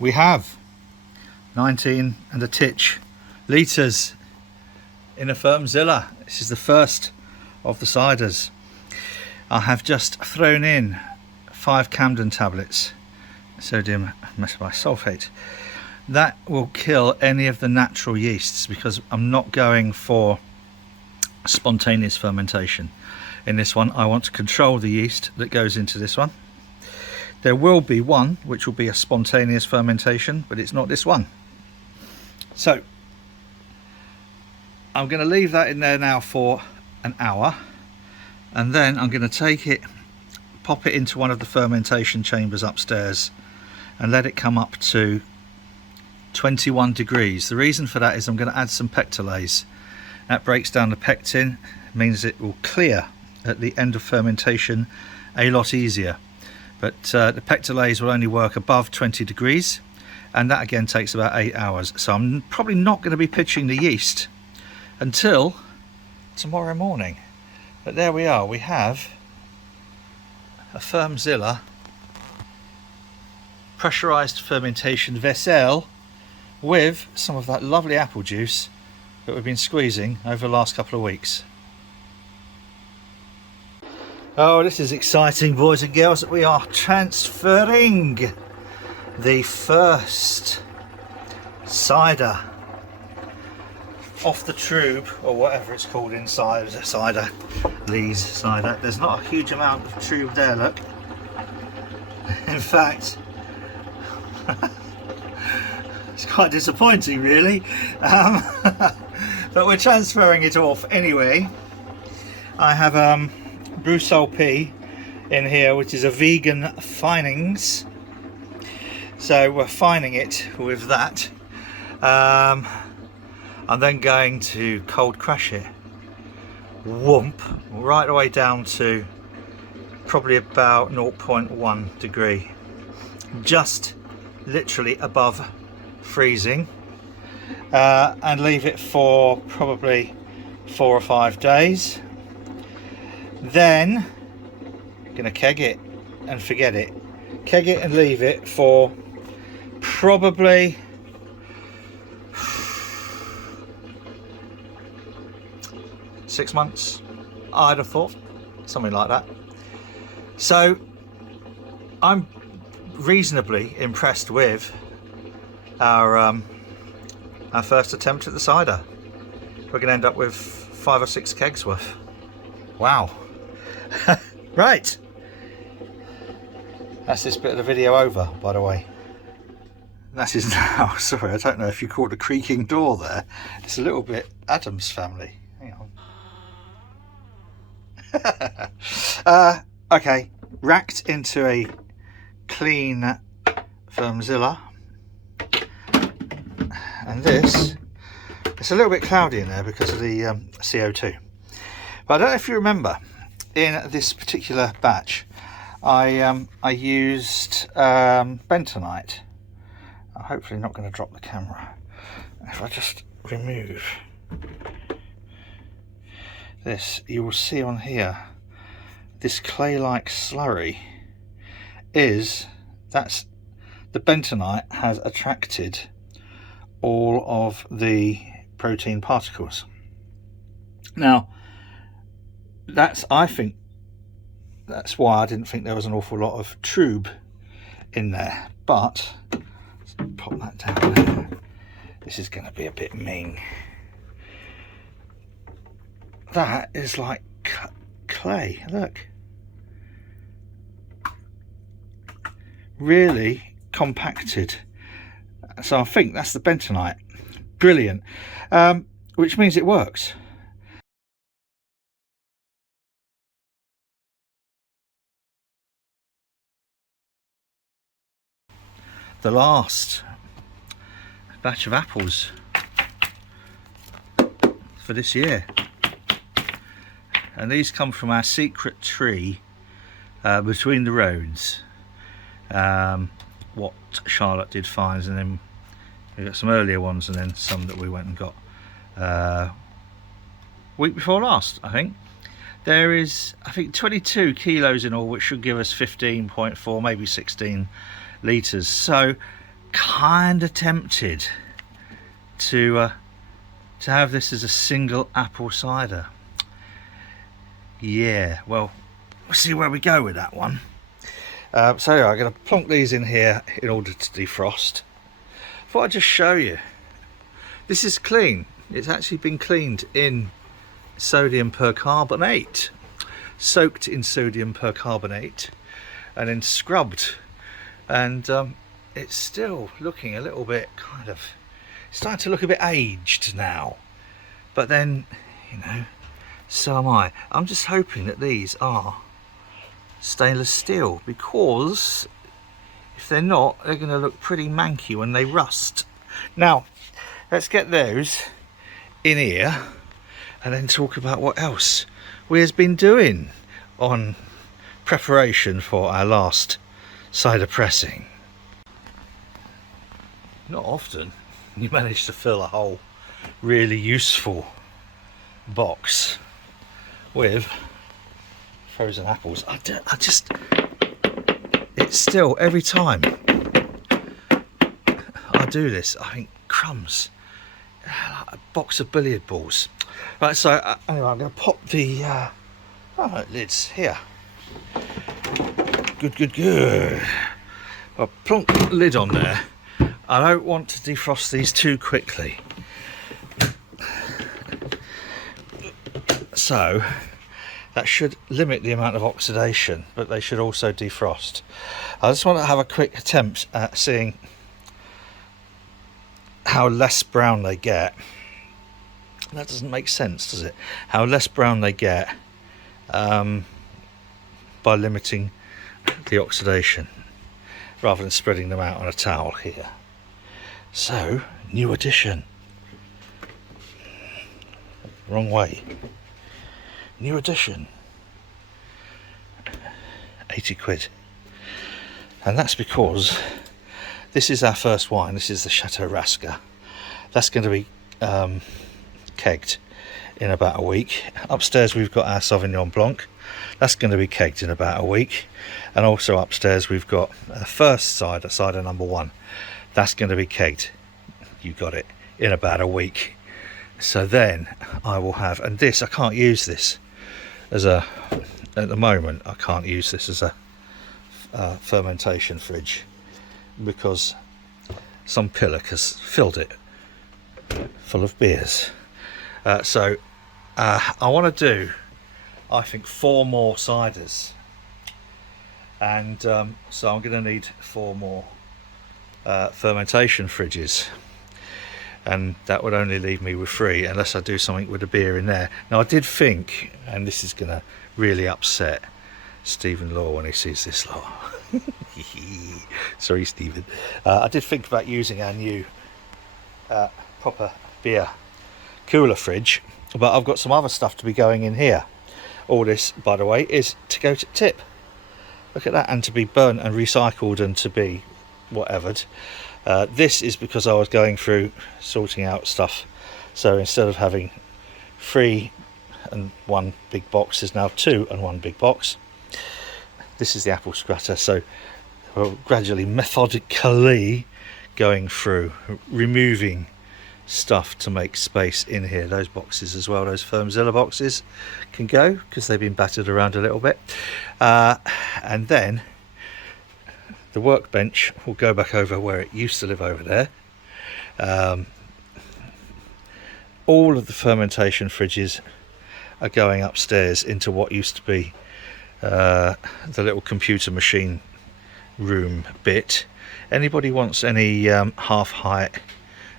we have 19 and a titch litres in a Firmzilla. This is the first of the ciders. I have just thrown in 5 Camden tablets, sodium bisulfate. That will kill any of the natural yeasts because I'm not going for spontaneous fermentation. In this one, I want to control the yeast that goes into this one. There will be one which will be a spontaneous fermentation, but it's not this one. So I'm going to leave that in there now for an hour, and then I'm going to take it, pop it into one of the fermentation chambers upstairs and let it come up to 21 degrees. The reason for that is I'm going to add some pectolase. That breaks down the pectin, means it will clear at the end of fermentation a lot easier. But the pectolase will only work above 20 degrees, and that again takes about 8 hours. So I'm probably not going to be pitching the yeast until tomorrow morning. But there we are, we have a Firmzilla pressurized fermentation vessel with some of that lovely apple juice that we've been squeezing over the last couple of weeks. Oh, this is exciting, boys and girls. We are transferring the first cider off the tube, or whatever it's called inside. Cider, Lee's cider. There's not a huge amount of tube there, look. In fact, it's quite disappointing really, but we're transferring it off anyway. I have Brussels pea in here, which is a vegan finings, so we're fining it with that. I'm then going to cold crush it, whoomp, right the way down to probably about 0.1 degree, just literally above freezing, and leave it for probably 4 or 5 days. Then I'm gonna keg it and forget it. Keg it and leave it for probably 6 months, I'd have thought, something like that. So I'm reasonably impressed with our first attempt at the cider. We're going to end up with 5 or 6 kegs worth. Wow. Right, that's this bit of the video over, by the way. That is now, sorry, I don't know if you caught the creaking door there. It's a little bit Addams Family. Hang on. Okay, racked into a clean Firmzilla, and this, it's a little bit cloudy in there because of the CO2. But I don't know if you remember, in this particular batch, I used bentonite. I'm hopefully not going to drop the camera. If I just remove this, you will see on here this clay-like slurry that's the bentonite has attracted all of the protein particles. Now I think that's why I didn't think there was an awful lot of tube in there, but let's pop that down there. This is going to be a bit mean. That is like clay, look, really compacted. So I think that's the bentonite. Brilliant. Which means it works. The last batch of apples for this year, and these come from our secret tree between the roads. What Charlotte did find, and then we got some earlier ones, and then some that we went and got week before last. I think there is, I think, 22 kilos in all, which should give us 15.4, maybe 16 litres. So kind of tempted to have this as a single apple cider. Yeah, well, we'll see where we go with that one. So yeah, I'm going to plonk these in here in order to defrost. Thought I'd just show you. This is clean. It's actually been cleaned in sodium percarbonate, soaked in sodium percarbonate, and then scrubbed. And it's still looking a little bit kind of, it's starting to look a bit aged now. But then, you know, so am I. I'm just hoping that these are stainless steel, because if they're not, they're going to look pretty manky when they rust. Now, let's get those in here and then talk about what else we has been doing on preparation for our last cider pressing. Not often you manage to fill a whole really useful box with frozen apples. I just, it's still, every time I do this, I think, crumbs, like a box of billiard balls. Right, so anyway, I'm going to pop the lids here. Good. I'll plonk the lid on there. I don't want to defrost these too quickly. So that should limit the amount of oxidation, but they should also defrost. I just want to have a quick attempt at seeing how less brown they get. That doesn't make sense, does it? How less brown they get by limiting the oxidation rather than spreading them out on a towel here. So, new addition. Wrong way. New addition. 80 quid. And that's because this is our first wine. This is the Chateau Rasca. That's going to be kegged in about a week. Upstairs we've got our Sauvignon Blanc. That's going to be kegged in about a week. And also upstairs we've got the first cider number 1. That's going to be kegged, you got it, in about a week. So then I will have, and this, I can't use this as a, at the moment I can't use this as a fermentation fridge, because some pillock has filled it full of beers. So I want to do, I think, 4 more ciders, and so I'm going to need 4 more fermentation fridges, and that would only leave me with 3 unless I do something with a beer in there. Now I did think, and this is going to really upset Stephen Law when he sees this lot. Sorry Stephen. I did think about using our new proper beer cooler fridge, but I've got some other stuff to be going in here. All this, by the way, is to go to tip. Look at that, and to be burnt and recycled and to be whatevered. This is because I was going through sorting out stuff, so instead of having 3 and 1 big box, there's now 2 and 1 big box. This is the apple scratter, so we're gradually, methodically going through, removing stuff to make space in here. Those boxes as well, those Firmzilla boxes, can go because they've been battered around a little bit, and then the workbench will go back over where it used to live over there. All of the fermentation fridges are going upstairs into what used to be the little computer machine room bit. Anybody wants any half height,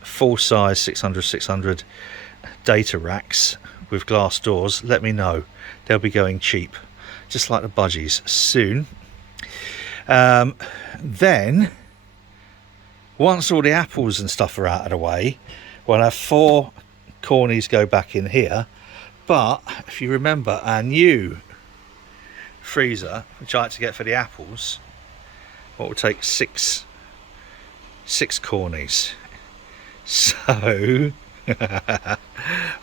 full size 600 data racks with glass doors, let me know. They'll be going cheap, just like the budgies, soon. Then once all the apples and stuff are out of the way, we'll have 4 cornies go back in here. But if you remember our new freezer, which I had to get for the apples, what will take 6 cornies. So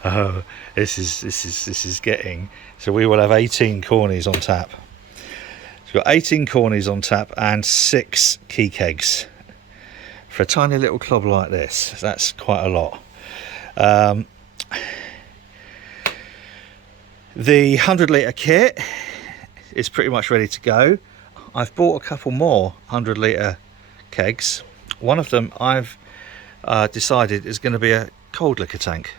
oh, this is getting, so we will have 18 cornies on tap. So we've got 18 cornies on tap and 6 key kegs. For a tiny little club like this, that's quite a lot. The 100 litre kit is pretty much ready to go. I've bought a couple more 100 litre kegs. One of them I've decided is going to be a cold liquor tank.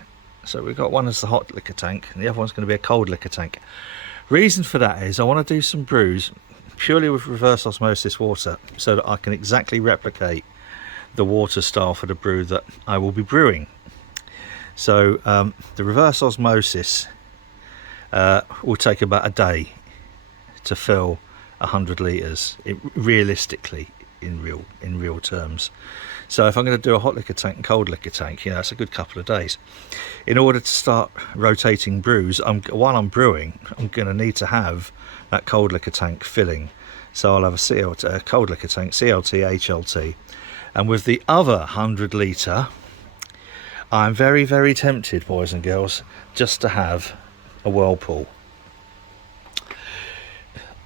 So we've got one as the hot liquor tank, and the other one's going to be a cold liquor tank. Reason for that is I want to do some brews purely with reverse osmosis water, so that I can exactly replicate the water style for the brew that I will be brewing. So the reverse osmosis will take about a day to fill 100 litres, realistically, in real terms. So if I'm going to do a hot liquor tank and cold liquor tank, you know, it's a good couple of days. In order to start rotating brews, while I'm brewing, I'm going to need to have that cold liquor tank filling. So I'll have a cold liquor tank, CLT, HLT, and with the other 100 litre, I'm very, very tempted, boys and girls, just to have a whirlpool.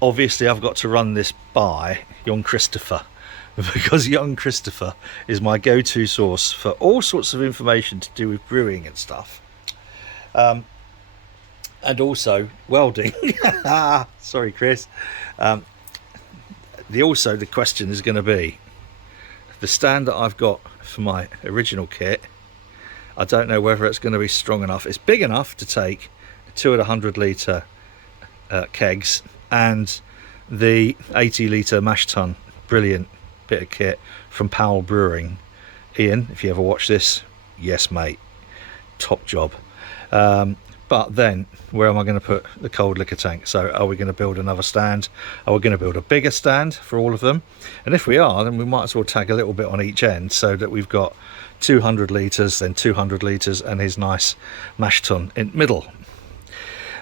Obviously, I've got to run this by young Christopher, because young Christopher is my go-to source for all sorts of information to do with brewing and stuff, and also welding. Sorry, Chris. The question is going to be the stand that I've got for my original kit. I don't know whether it's going to be strong enough. It's big enough to take 2 of the 100 litre kegs and the 80 litre mash tun. Brilliant bit of kit from Powell Brewing. Ian, if you ever watch this, yes mate, top job. But then where am I going to put the cold liquor tank? So are we going to build another stand? Are we going to build a bigger stand for all of them? And if we are, then we might as well tag a little bit on each end, so that we've got 200 litres, then 200 litres, and his nice mash tun in the middle.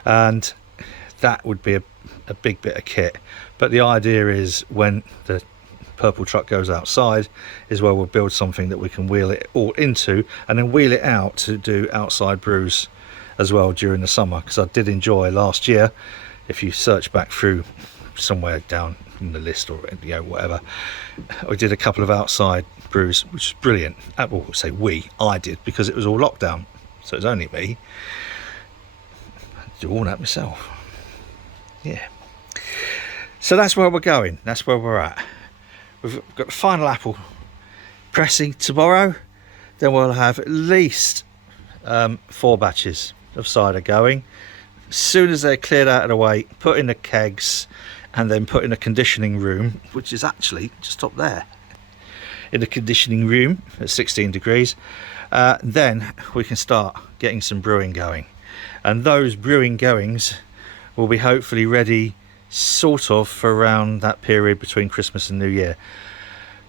And that would be a big bit of kit. But the idea is, when the purple truck goes outside, is where we'll build something that we can wheel it all into, and then wheel it out to do outside brews as well during the summer. Because I did enjoy last year, if you search back through somewhere down in the list, or you know, whatever, we did a couple of outside brews, which is brilliant. I will say I did, because it was all lockdown, so it was only me. I do all that myself. Yeah. So that's where we're going. That's where we're at. We've got the final apple pressing tomorrow. Then we'll have at least 4 batches of cider going. As soon as they're cleared out of the way, put in the kegs, and then put in a conditioning room, which is actually just up there. In the conditioning room at 16 degrees. Then we can start getting some brewing going. And those brewing goings will be hopefully ready sort of for around that period between Christmas and New Year.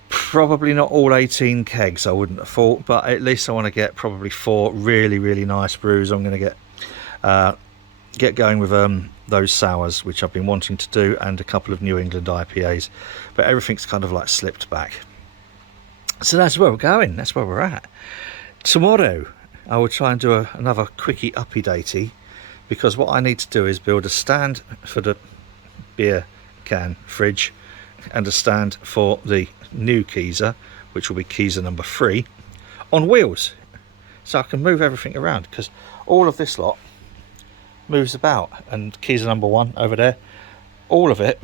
Probably not all 18 kegs, I wouldn't have thought, but at least I want to get probably 4 really, really nice brews. I'm going to get going with those sours, which I've been wanting to do, and a couple of New England IPAs, but everything's kind of like slipped back. So that's where we're going. That's where we're at. Tomorrow I will try and do another quickie uppy datey, because what I need to do is build a stand for the beer can fridge, and a stand for the new Keezer, which will be Keezer number 3, on wheels, so I can move everything around, because all of this lot moves about, and Keezer number 1 over there, all of it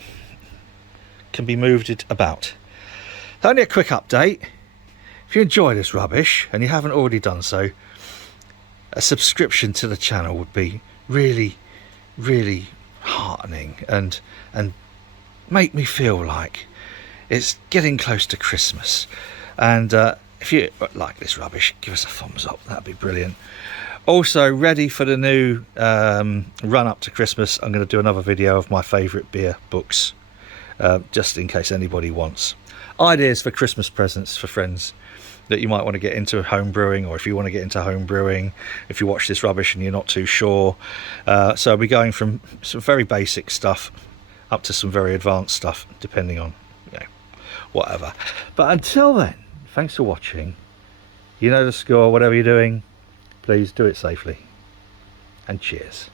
can be moved about. Only a quick update. If you enjoy this rubbish and you haven't already done so, a subscription to the channel would be really, really heartening, and make me feel like it's getting close to Christmas. And if you like this rubbish, give us a thumbs up, that'd be brilliant. Also, ready for the new run up to Christmas, I'm going to do another video of my favourite beer books, just in case anybody wants ideas for Christmas presents for friends that you might want to get into home brewing, or if you want to get into home brewing, if you watch this rubbish and you're not too sure. So I'll be going from some very basic stuff up to some very advanced stuff, depending on, you know, whatever. But until then, thanks for watching. You know the score. Whatever you're doing, please do it safely, and cheers.